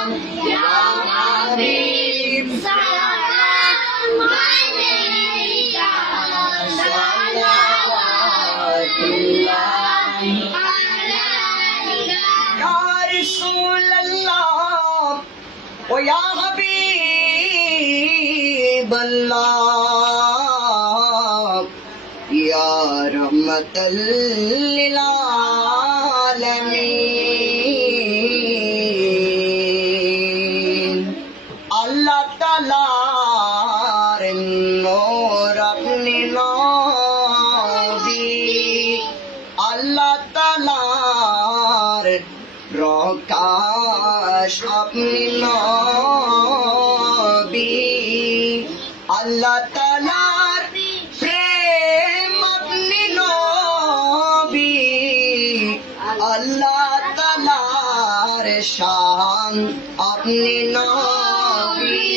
Ya Habib, salam alayka, salawatullah alayka. Ya Rasulallah, o Ya Habib Allah, Ya Rahmatal lil alamin. Allah Ta'alar noor apne nabi, Allah Ta'alar rokash apne nabi, Allah Ta'alar prem apne nabi, Allah Ta'alar shan apne nabi.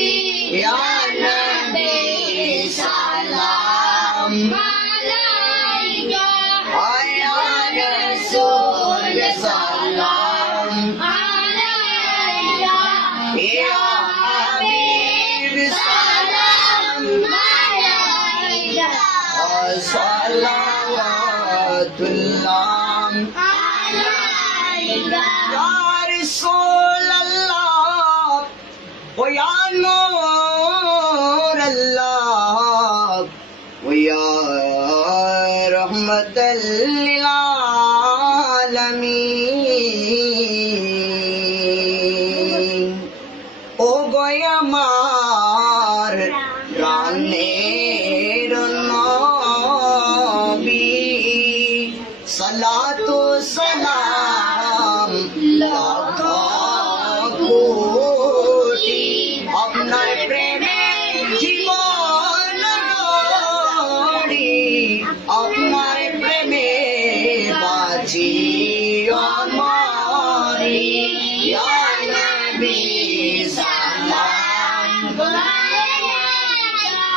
Ya Nabi salam alayka, ya Rasul salam alayka, ya Habib salam alayka, salawatullah alayka. Ya Rasulallah, o Ya Noor Allah, o Ya Rahmatal lil alamin. O goy amar raner nabi, salatu salam lakho koti, apnar preme জীবন গড়ি, আপনার প্রেমে বাজি আমারি। ইয়া নবী সালাম আলাইকা,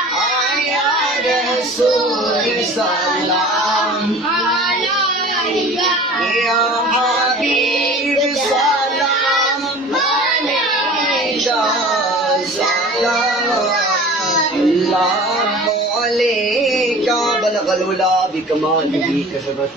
ইয়া রাসূল সালাম আলাইকা, ইয়া হাবিব সালাম আলাইকা, salawatullah alayka. Balaghal ula bikmalihi kashabat